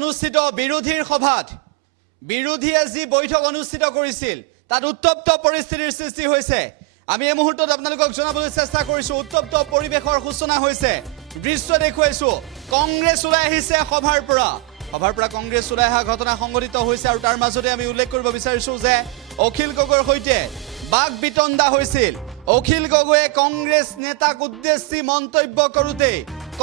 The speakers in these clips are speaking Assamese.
অনুষ্ঠিত বিৰোধীৰ সভাত বিৰোধীয়ে যি বৈঠক অনুষ্ঠিত কৰিছিল তাত উত্তপ্ত পৰিস্থিতিৰ সৃষ্টি হৈছে আমি এই মুহূৰ্তত আপোনালোকক জনাবলৈ চেষ্টা কৰিছো উত্তপ্ত পৰিবেশৰ সূচনা হৈছে দৃশ্য দেখুৱাইছো কংগ্ৰেছ ওলাই আহিছে সভাৰ পৰা কংগ্ৰেছ ওলাই অহা ঘটনা সংঘটিত হৈছে আৰু তাৰ মাজতে আমি উল্লেখ কৰিব বিচাৰিছো যে অখিল গগৈৰ সৈতে বাক বিতণ্ডা হৈছিল অখিল গগৈয়ে কংগ্ৰেছ নেতাক উদ্দেশ্যি মন্তব্য কৰোতে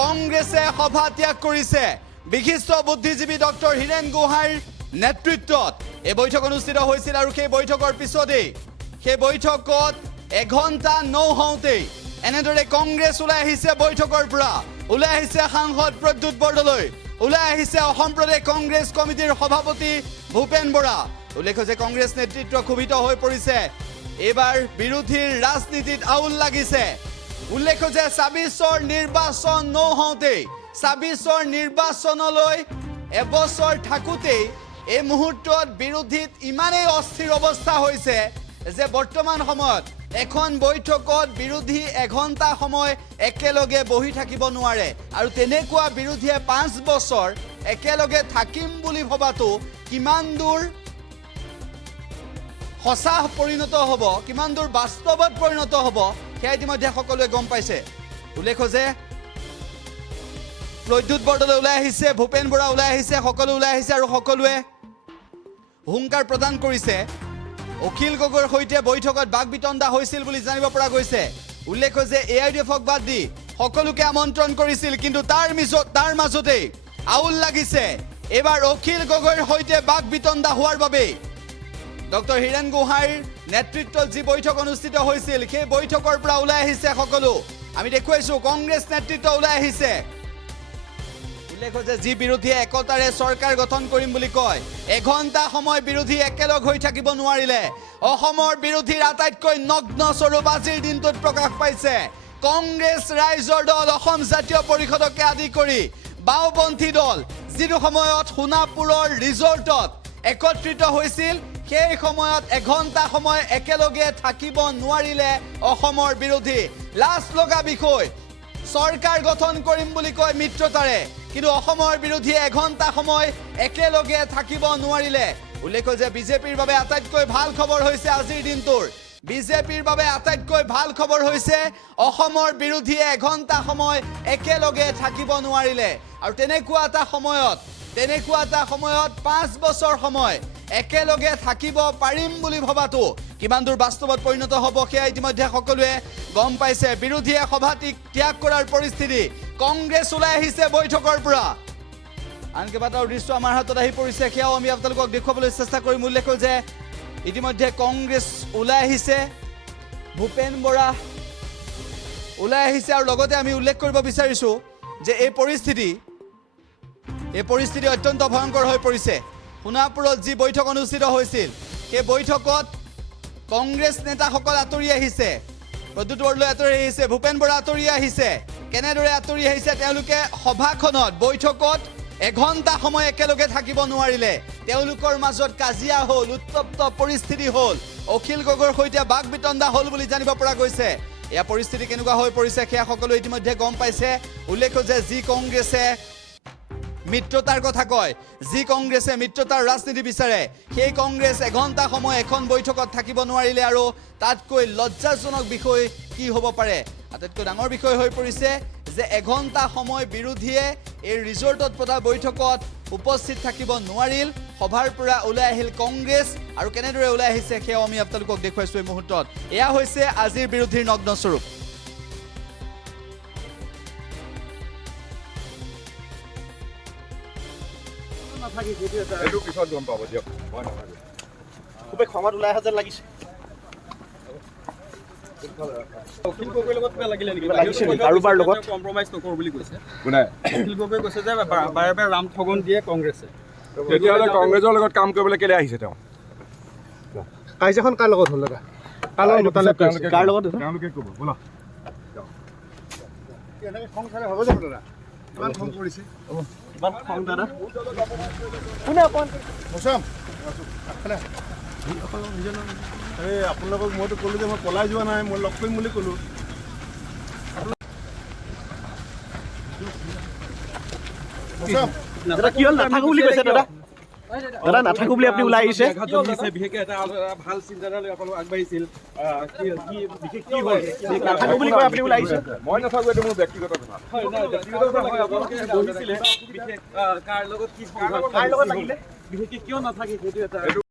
কংগ্ৰেছে সভা ত্যাগ কৰিছে বিশিষ্ট বুদ্ধিজীৱী ডক্টৰ হীৰেন গোহাঁইৰ নেতৃত্বত এই বৈঠক অনুষ্ঠিত হৈছিল আৰু সেই বৈঠকৰ পিছতে সেই বৈঠকত এঘণ্টা নহওঁতেই এনেদৰে কংগ্ৰেছ ওলাই আহিছে বৈঠকৰ পৰা ওলাই আহিছে সাংসদ প্ৰদ্যুৎ বৰদলৈ ওলাই আহিছে অসম প্ৰদেশ কংগ্ৰেছ কমিটিৰ সভাপতি ভূপেন বৰা উল্লেখ যে কংগ্ৰেছ নেতৃত্ব ক্ষোভিত হৈ পৰিছে এবাৰ বিৰোধীৰ ৰাজনীতিত আউল লাগিছে উল্লেখ যে ২৬ৰ নিৰ্বাচন নহওঁতেই ২৬ৰ নিৰ্বাচনলৈ এবছৰ থাকোঁতেই এই মুহূৰ্তত বিৰোধীত ইমানেই অস্থিৰ অৱস্থা হৈছে যে বৰ্তমান সময়ত এখন বৈঠকত বিৰোধী এঘণ্টা সময় একেলগে বহি থাকিব নোৱাৰে আৰু তেনেকুৱা বিৰোধীয়ে ৫ বছৰ একেলগে থাকিম বুলি ভবাটো কিমান দূৰ সঁচা পৰিণত হ'ব কিমান দূৰ বাস্তৱত পৰিণত হ'ব সেয়া ইতিমধ্যে সকলোৱে গম পাইছে উল্লেখ যে প্ৰদ্যুৎ বৰদলৈ ওলাই আহিছে ভূপেন বৰা ওলাই আহিছে সকলো ওলাই আহিছে আৰু সকলোৱে হুংকাৰ প্ৰদান কৰিছে অখিল গগৈৰ সৈতে বৈঠকত বাক বিতণ্ডা হৈছিল বুলি জানিব পৰা গৈছে উল্লেখ যে এআইডিএফক বাদ দি সকলোকে আমন্ত্ৰণ কৰিছিল কিন্তু তাৰ মাজতে আউল লাগিছে এবাৰ অখিল গগৈৰ সৈতে বাক বিতণ্ডা হোৱাৰ বাবে ডক্টৰ হীৰেন গোহাঁইৰ নেতৃত্বত যি বৈঠক অনুষ্ঠিত হৈছিল সেই বৈঠকৰ পৰা ওলাই আহিছে সকলো আমি দেখুৱাইছো কংগ্ৰেছ নেতৃত্ব ওলাই আহিছে উল্লেখ যে যি বিৰোধীয়ে একতাৰে চৰকাৰ গঠন কৰিম বুলি কয় এঘণ্টা সময় বিৰোধী একেলগ হৈ থাকিব নোৱাৰিলে অসমৰ বিৰোধীৰ আটাইতকৈ নগ্ন স্বৰূপ আজিৰ দিনটোত প্ৰকাশ পাইছে কংগ্ৰেছ ৰাইজৰ দল অসম জাতীয় পৰিষদকে আদি কৰি বাওঁপন্থী দল যিটো সময়ত সোণাপুৰৰ ৰিজৰ্টত একত্ৰিত হৈছিল সেই সময়ত এঘণ্টা সময় একেলগে থাকিব নোৱাৰিলে অসমৰ বিৰোধী লাজ লগা বিষয় চৰকাৰ গঠন কৰিম বুলি কয় মিত্ৰতাৰে কিন্তু অসমৰ বিৰোধীয়ে এঘণ্টা সময় একেলগে থাকিব নোৱাৰিলে উল্লেখ যে বিজেপিৰ বাবে আটাইতকৈ ভাল খবৰ হৈছে আজিৰ দিনটোৰ বিজেপিৰ বাবে আটাইতকৈ ভাল খবৰ হৈছে অসমৰ বিৰোধীয়ে এঘণ্টা সময় একেলগে থাকিব নোৱাৰিলে আৰু তেনেকুৱা এটা সময়ত ৫ বছৰ সময় একেলগে থাকিব পাৰিম বুলি ভবাটো কিমান দূৰ বাস্তৱত পৰিণত হ'ব সেয়া ইতিমধ্যে সকলোৱে গম পাইছে বিৰোধীয়ে সভা ত্যাগ কৰাৰ পৰিস্থিতি কংগ্ৰেছ ওলাই আহিছে বৈঠকৰ পৰা আন কেইবাটাও দৃশ্য আমাৰ হাতত আহি পৰিছে সেয়াও আমি আপোনালোকক দেখুৱাবলৈ চেষ্টা কৰিম উল্লেখ যে ইতিমধ্যে কংগ্ৰেছ ওলাই আহিছে ভূপেন বৰা ওলাই আহিছে আৰু লগতে আমি উল্লেখ কৰিব বিচাৰিছো যে এই পৰিস্থিতি অত্যন্ত ভয়ংকৰ হৈ পৰিছে সোণাপুৰত যি বৈঠক অনুষ্ঠিত হৈছিল সেই বৈঠকত কংগ্ৰেছ নেতাসকল আঁতৰি আহিছে প্ৰদ্যুৎ বৰদলৈ আঁতৰি আহিছে ভূপেন বৰা আঁতৰি আহিছে কেনেদৰে আঁতৰি আহিছে তেওঁলোকে সভাখনত বৈঠকত এঘণ্টা সময় একেলগে থাকিব নোৱাৰিলে তেওঁলোকৰ মাজত কাজিয়া হ'ল উত্তপ্ত পৰিস্থিতি হ'ল অখিল গগৈৰ সৈতে বাক বিতণ্ডা হ'ল বুলি জানিব পৰা গৈছে এয়া পৰিস্থিতি কেনেকুৱা হৈ পৰিছে সেয়া সকলো ইতিমধ্যে গম পাইছে উল্লেখ যে যি কংগ্ৰেছে মিত্ৰতাৰ কথা কয় যি কংগ্ৰেছে মিত্ৰতাৰ ৰাজনীতি বিচাৰে সেই কংগ্ৰেছ এঘণ্টা সময় এখন বৈঠকত থাকিব নোৱাৰিলে আৰু তাতকৈ লজ্জাজনক বিষয় কি হ'ব পাৰে আটাইতকৈ ডাঙৰ বিষয় হৈ পৰিছে যে এঘণ্টা সময় বিৰোধীয়ে এই ৰিজৰ্টত পতা বৈঠকত উপস্থিত থাকিব নোৱাৰিল সভাৰ পৰা ওলাই আহিল কংগ্ৰেছ আৰু কেনেদৰে ওলাই আহিছে সেয়াও আমি আপোনালোকক দেখুৱাইছোঁ এই মুহূৰ্তত এয়া হৈছে আজিৰ বিৰোধীৰ নগ্ন স্বৰূপ খুবেই খঙত ওলাই অহা যেন লাগিছে কাৰোবাৰ লগত কম্প্ৰমাইজ নকৰোঁ বুলি কৈছে অখিল গগৈ কৈছে যে বাৰে বাৰে ৰাম ঠগন দিয়ে কংগ্ৰেছে তেতিয়াহ'লে কংগ্ৰেছৰ লগত কাম কৰিবলৈ কেলৈ আহিছে তেওঁ কাজিয়াখন কাৰ লগত হ'ল দাদা কাৰ লগত তেওঁলোকে ক'ব ব'লা এনেকৈ খং খালে হ'ব জানো দাদা ইমান খং কৰিছে ইমান খং দাদা কোনে এই আপোনালোকক মইতো ক'লোঁ যে মই পলাই যোৱা নাই মই লগ কৰিম বুলি ক'লোঁ দাদা কি হ'ল নাথাকো বুলি কৈছে দাদা দাদা নাথাকো বুলি আপুনি ওলাই আহিছে আঘাত জন্মিছে বিশেষকৈ এটা ভাল চিন্তাধাৰালৈ অকল আগবাঢ়িছিল বিশেষ কি হ'ল নাথাকো বুলি কৈ আপুনি ওলাই আহিছে মই নাথাকো এইটো মোৰ ব্যক্তিগত কথা হয় নাই ব্যক্তিগত কথা হয় আপোনালোকে বহিছিলে বিশেষ কাৰ লগত কি সংঘাত কাৰ লগত লাগিলে বিশেষকৈ কিয় নাথাকে সেইটো এটা